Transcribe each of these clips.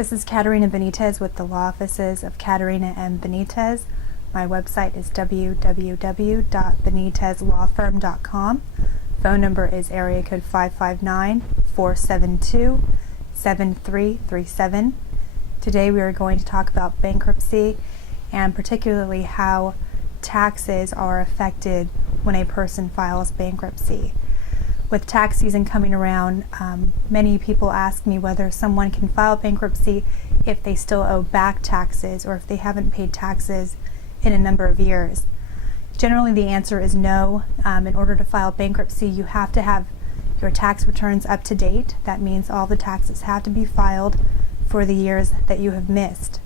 This is Catarina Benitez with the law offices of Catarina Benitez. My website is www.benitezlawfirm.com. Phone number is area code 559-472-7337. Today we are going to talk about bankruptcy and particularly how taxes are affected when a person files bankruptcy. With tax season coming around, many people ask me whether someone can file bankruptcy if they still owe back taxes or if they haven't paid taxes in a number of years. Generally, the answer is no. In order to file bankruptcy, you have to have your tax returns up to date. That means all the taxes have to be filed for the years that you have missed.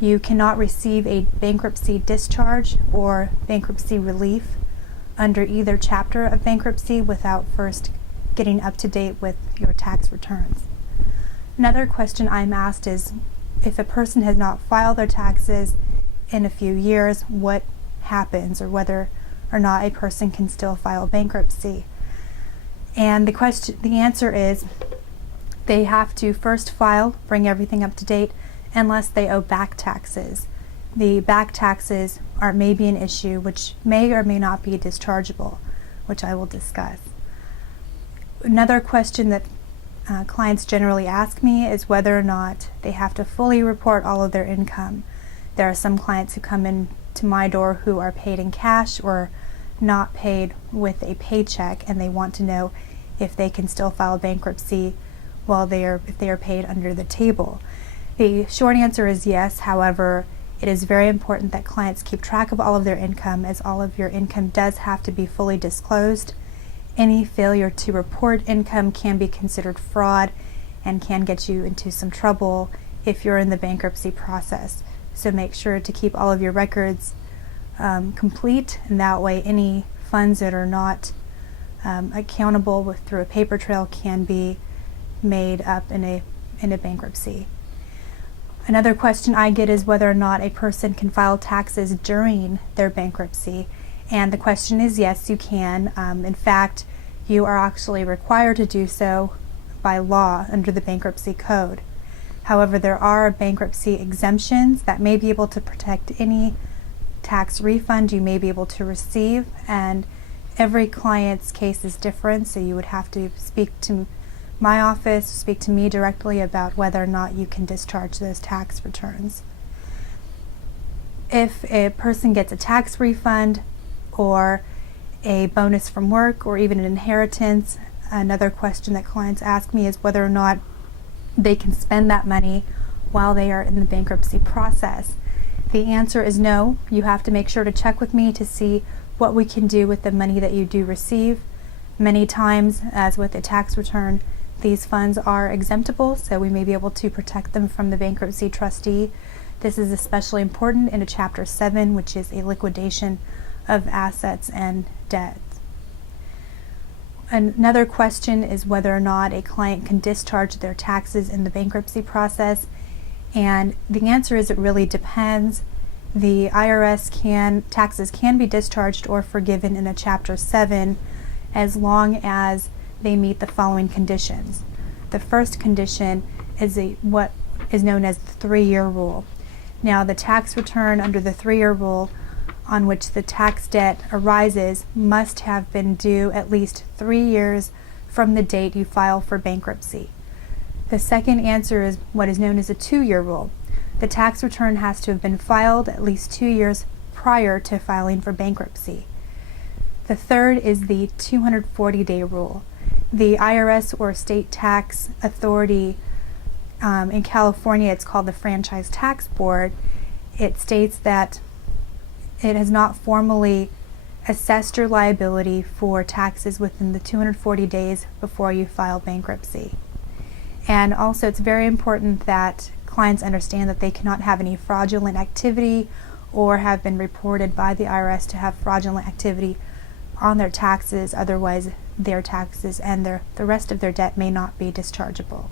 You cannot receive a bankruptcy discharge or bankruptcy relief under either chapter of bankruptcy without first getting up to date with your tax returns. Another question I'm asked is, if a person has not filed their taxes in a few years, what happens, or whether or not a person can still file bankruptcy? And the answer is they have to first file, bring everything up to date, unless they owe back taxes. The back taxes may be an issue which may or may not be dischargeable, which I will discuss. Another question that clients generally ask me is whether or not they have to fully report all of their income. There are some clients who come in to my door who are paid in cash or not paid with a paycheck, and they want to know if they can still file bankruptcy if they are paid under the table. The short answer is yes. However, it is very important that clients keep track of all of their income, as all of your income does have to be fully disclosed. Any failure to report income can be considered fraud and can get you into some trouble if you're in the bankruptcy process. So make sure to keep all of your records complete, and that way any funds that are not accountable through a paper trail can be made up in a bankruptcy. Another question I get is whether or not a person can file taxes during their bankruptcy, and the question is yes, you can. In fact, you are actually required to do so by law under the bankruptcy code. However, there are bankruptcy exemptions that may be able to protect any tax refund you may be able to receive, and every client's case is different, so you would have to speak to my office, speak to me directly about whether or not you can discharge those tax returns. If a person gets a tax refund or a bonus from work or even an inheritance, another question that clients ask me is whether or not they can spend that money while they are in the bankruptcy process. The answer is no. You have to make sure to check with me to see what we can do with the money that you do receive. Many times, as with a tax return, these funds are exemptable, so we may be able to protect them from the bankruptcy trustee. This is especially important in a Chapter 7, which is a liquidation of assets and debts. Another question is whether or not a client can discharge their taxes in the bankruptcy process, and the answer is it really depends. The taxes can be discharged or forgiven in a Chapter 7 as long as they meet the following conditions. The first condition is what is known as the 3-year rule. Now, the tax return under the 3-year rule on which the tax debt arises must have been due at least 3 years from the date you file for bankruptcy. The second answer is what is known as a 2-year rule. The tax return has to have been filed at least 2 years prior to filing for bankruptcy. The third is the 240-day rule. The IRS, or state tax authority in California, it's called the Franchise Tax Board. It states that it has not formally assessed your liability for taxes within the 240 days before you file bankruptcy. And also, it's very important that clients understand that they cannot have any fraudulent activity or have been reported by the IRS to have fraudulent activity on their taxes. Otherwise, their taxes and the rest of their debt may not be dischargeable.